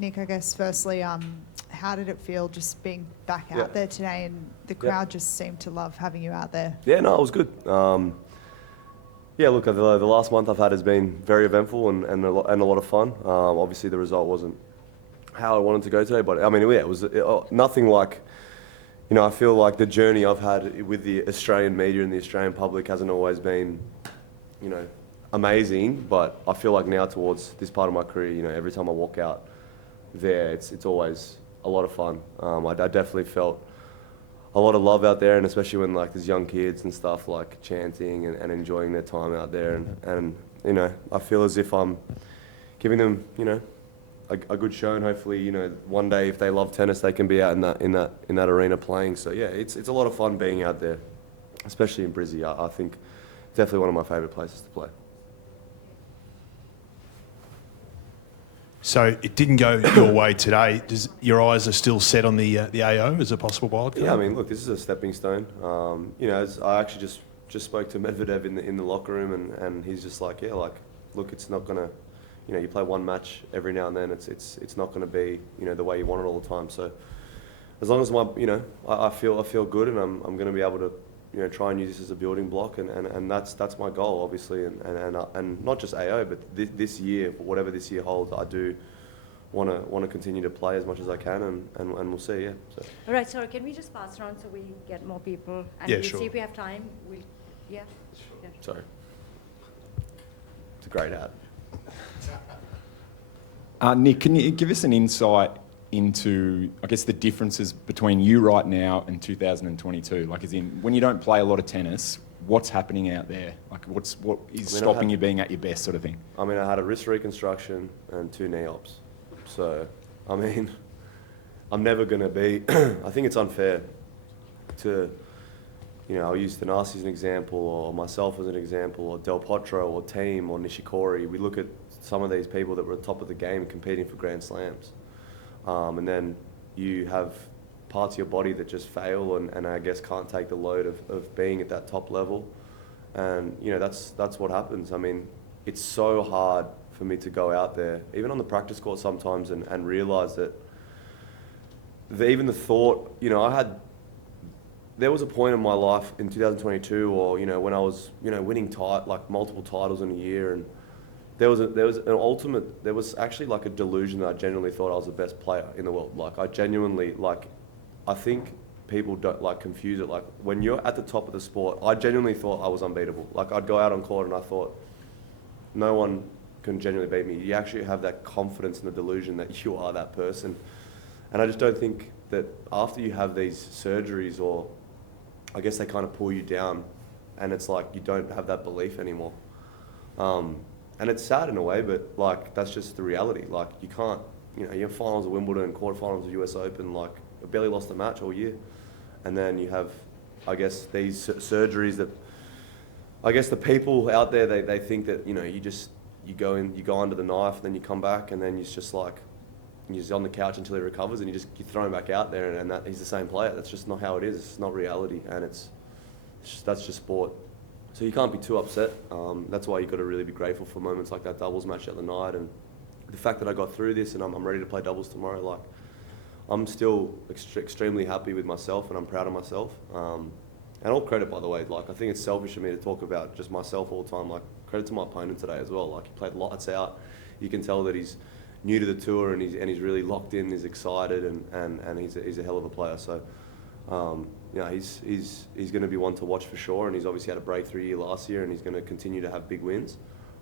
Nick, I guess firstly, how did it feel just being back out Yeah. there today, and the crowd just seemed to love having you out there? Yeah, no, it was good. Yeah, look, the last month I've had has been very eventful and a lot of fun. Obviously, the result wasn't how I wanted to go today, but I mean, yeah, it was nothing like, you know, I feel like the journey I've had with the Australian media and the Australian public hasn't always been, you know, amazing, but I feel like now towards this part of my career, you know, every time I walk out there, it's always a lot of fun. I definitely felt a lot of love out there, and especially when like there's young kids and stuff like chanting and enjoying their time out there, and you know, I feel as if I'm giving them, you know, a good show, and hopefully, you know, one day if they love tennis, they can be out in that arena playing. So yeah, it's a lot of fun being out there, especially in Brisbane. I think definitely one of my favourite places to play. So it didn't go your way today. Your eyes are still set on the AO as a possible wildcard? Yeah, I mean, look, this is a stepping stone. You know, I actually just spoke to Medvedev in the locker room, and he's just like, yeah, like, look, it's not gonna, you know, you play one match every now and then. It's not gonna be, you know, the way you want it all the time. So as long as you know, I feel good, and I'm gonna be able to, you know, try and use this as a building block, and that's my goal, obviously, and not just AO, but this year, whatever this year holds, I do want to continue to play as much as I can, and we'll see, yeah. So. All right, sorry, can we just pass around so we get more people? And Yeah, we'll sure. see if we have time. Yeah. Yeah. Sorry. It's a great hat. Nick, can you give us an insight into, I guess, the differences between you right now and 2022? Like, as in, when you don't play a lot of tennis, what's happening out there? Like, what is stopping you being at your best, sort of thing? I mean, I had a wrist reconstruction and 2 knee ops. So, I mean, I'm never going to be... I think it's unfair to, you know, I'll use Thanasi as an example, or myself as an example, or Del Potro, or Team, or Nishikori. We look at some of these people that were at the top of the game competing for Grand Slams. And then you have parts of your body that just fail and I guess can't take the load of being at that top level. And, you know, that's what happens. I mean, it's so hard for me to go out there, even on the practice court sometimes, and realise that even the thought, you know, there was a point in my life in 2022, or, you know, when I was, you know, winning like multiple titles in a year, and there was actually like a delusion that I genuinely thought I was the best player in the world. Like, I genuinely, like, I think people don't, like, confuse it. Like, when you're at the top of the sport, I genuinely thought I was unbeatable. Like, I'd go out on court and I thought, no one can genuinely beat me. You actually have that confidence and the delusion that you are that person. And I just don't think that after you have these surgeries, or I guess they kind of pull you down, and it's like you don't have that belief anymore. And it's sad in a way, but like, that's just the reality. Like, you can't, you know, you're in finals of Wimbledon, quarterfinals of US Open, like, I barely lost a match all year. And then you have, I guess, these surgeries that, I guess the people out there, they think that, you know, you go under the knife, and then you come back, and then it's just like, you're just on the couch until he recovers, and you throw him back out there, and that he's the same player. That's just not how it is. It's not reality, and that's just sport. So you can't be too upset. That's why you've got to really be grateful for moments like that doubles match the other night, and the fact that I got through this, and I'm ready to play doubles tomorrow. Like, I'm still extremely happy with myself, and I'm proud of myself. And all credit, by the way. Like, I think it's selfish of me to talk about just myself all the time. Like, credit to my opponent today as well. Like, he played lights out. You can tell that he's new to the tour, and he's really locked in. He's excited, and he's a hell of a player. So. You know, he's going to be one to watch for sure, and he's obviously had a breakthrough year last year, and he's going to continue to have big wins.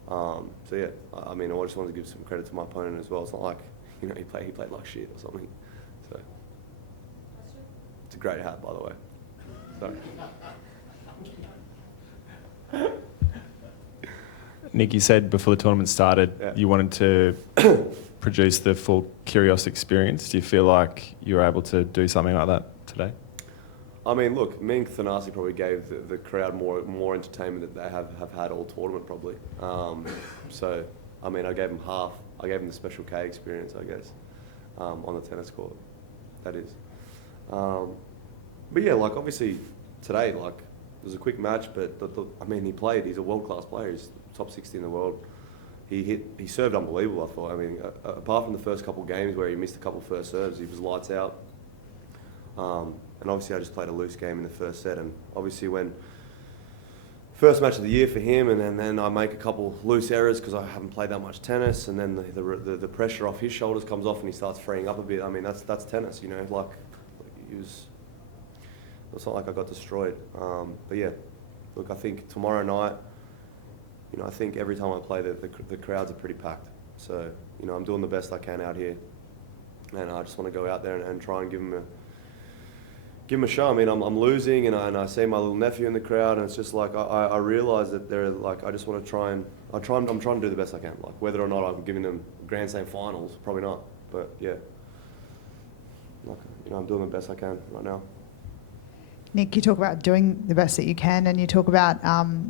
So yeah, I mean, I just wanted to give some credit to my opponent as well. It's not like, you know, he played like shit or something. So it's a great hat, by the way. Sorry. Nick, you said before the tournament started, you wanted to produce the full Kyrgios experience. Do you feel like you were able to do something like that today? I mean, look, me and Thanasi probably gave the crowd more entertainment that they have had all tournament, probably. So, I mean, I gave them half. I gave them the Special K experience, I guess, on the tennis court. That is. But yeah, like, obviously today, like, it was a quick match, but I mean, he played. He's a world-class player. He's top 60 in the world. he served unbelievable, I thought. I mean, apart from the first couple of games where he missed a couple of first serves, he was lights out. And obviously I just played a loose game in the first set, and obviously when first match of the year for him, and then I make a couple loose errors because I haven't played that much tennis, and then the pressure off his shoulders comes off and he starts freeing up a bit. I mean, that's tennis, you know, like he was, it's not like I got destroyed. But yeah, look, I think tomorrow night, you know, I think every time I play, the crowds are pretty packed. So, you know, I'm doing the best I can out here, and I just want to go out there and try and give them a show. I mean, I'm losing, and I see my little nephew in the crowd, and it's just like I realise that they're like, I just want to try and I'm trying to do the best I can. Like whether or not I'm giving them Grand Slam finals, probably not. But yeah, like, you know, I'm doing the best I can right now. Nick, you talk about doing the best that you can, and you talk about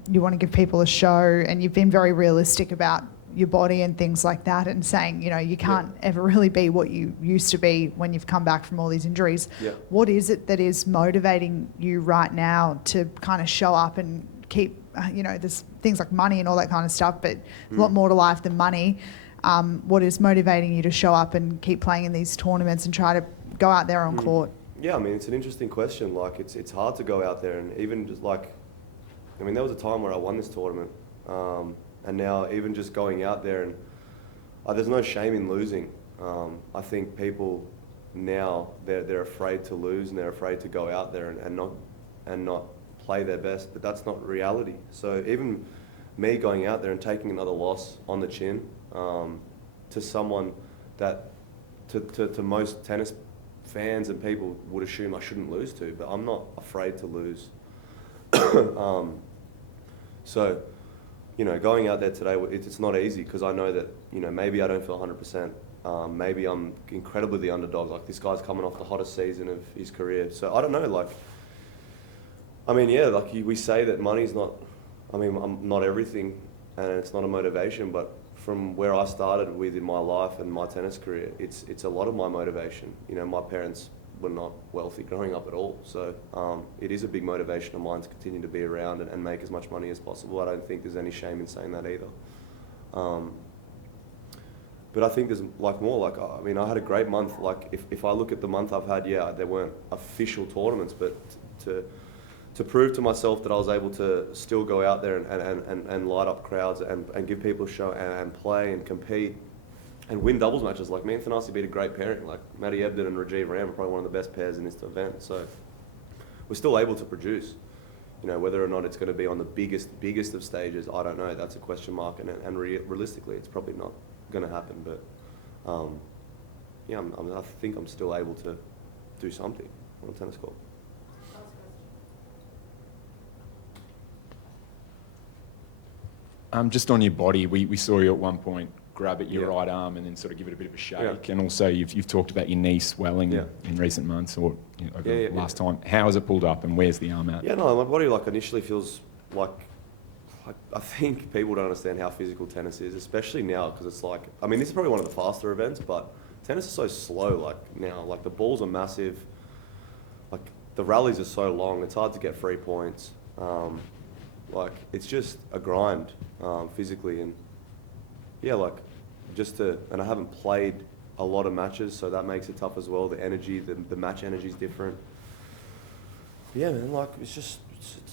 you want to give people a show, and you've been very realistic about your body and things like that, and saying, you know, you can't ever really be what you used to be when you've come back from all these injuries. Yeah. What is it that is motivating you right now to kind of show up and keep, you know, there's things like money and all that kind of stuff, but a lot more to life than money. What is motivating you to show up and keep playing in these tournaments and try to go out there on court? Yeah, I mean, it's an interesting question. Like, it's hard to go out there, and even just like, I mean, there was a time where I won this tournament, and now even just going out there, and there's no shame in losing. I think people now, they're afraid to lose, and they're afraid to go out there and not play their best, but that's not reality. So even me going out there and taking another loss on the chin, to someone that, to most tennis fans and people would assume I shouldn't lose to, but I'm not afraid to lose. So, you know, going out there today, it's not easy, because I know that, you know, maybe I don't feel 100%. Maybe I'm incredibly the underdog. Like, this guy's coming off the hottest season of his career. So I don't know, like, I mean, yeah, like we say that money's not, I mean, I'm not everything, and it's not a motivation, but from where I started with in my life and my tennis career, it's a lot of my motivation. You know, my parents were not wealthy growing up at all, so it is a big motivation of mine to continue to be around and make as much money as possible. I don't think there's any shame in saying that either. But I think there's like more, like, I mean, I had a great month. Like, if I look at the month I've had, yeah, there weren't official tournaments, but to prove to myself that I was able to still go out there and light up crowds and give people a show and play and compete and win doubles matches. Like, me and Thanasi beat a great pairing. Like, Maddie Ebden and Rajiv Ram are probably one of the best pairs in this event. So we're still able to produce. You know, whether or not it's going to be on the biggest of stages, I don't know. That's a question mark. And realistically, it's probably not going to happen. But yeah, I think I'm still able to do something on a tennis court. Just on your body, we saw you at one point grab at your right arm and then sort of give it a bit of a shake. Yeah. And also you've talked about your knee swelling in recent months, or over last time. How has it pulled up, and where's the arm at? Yeah, no, my body like initially feels like I think people don't understand how physical tennis is, especially now, because it's like, I mean, this is probably one of the faster events, but tennis is so slow. Like now, like the balls are massive, like the rallies are so long. It's hard to get free points. Like, it's just a grind physically, and yeah, like and I haven't played a lot of matches, so that makes it tough as well. The energy, the match energy is different. But yeah, man, like it's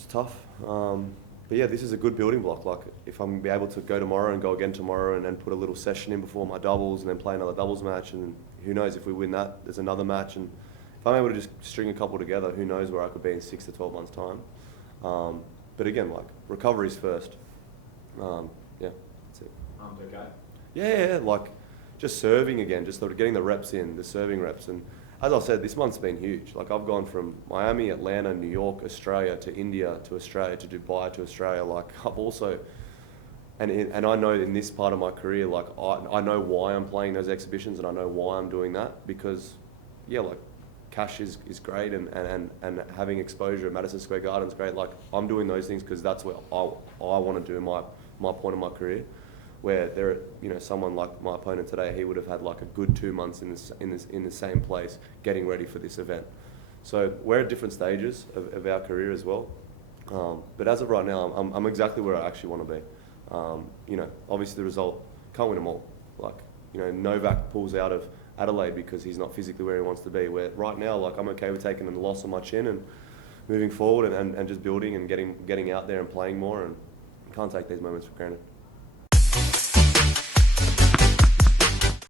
tough. But yeah, this is a good building block. Like, if I'm be able to go tomorrow and go again tomorrow and then put a little session in before my doubles and then play another doubles match, and who knows, if we win that, there's another match, and if I'm able to just string a couple together, who knows where I could be in 6 to 12 months' time. But again, like, recovery's first. Yeah, that's it. Okay. Yeah, like, just serving again, just sort of getting the reps in, the serving reps. And as I said, this month's been huge. Like, I've gone from Miami, Atlanta, New York, Australia, to India, to Australia, to Dubai, to Australia. Like, I've also, and I know in this part of my career, like, I know why I'm playing those exhibitions, and I know why I'm doing that, because, yeah, like, cash is great, and having exposure at Madison Square Garden is great. Like, I'm doing those things because that's where I want to do my point of my career. Where there, you know, someone like my opponent today, he would have had like a good 2 months in the same place getting ready for this event. So we're at different stages of our career as well. But as of right now, I'm exactly where I actually want to be. You know, obviously the result can't win them all. Like, you know, Novak pulls out of Adelaide because he's not physically where he wants to be. Where right now, like, I'm okay with taking the loss on my chin and moving forward and just building and getting out there and playing more, and can't take these moments for granted.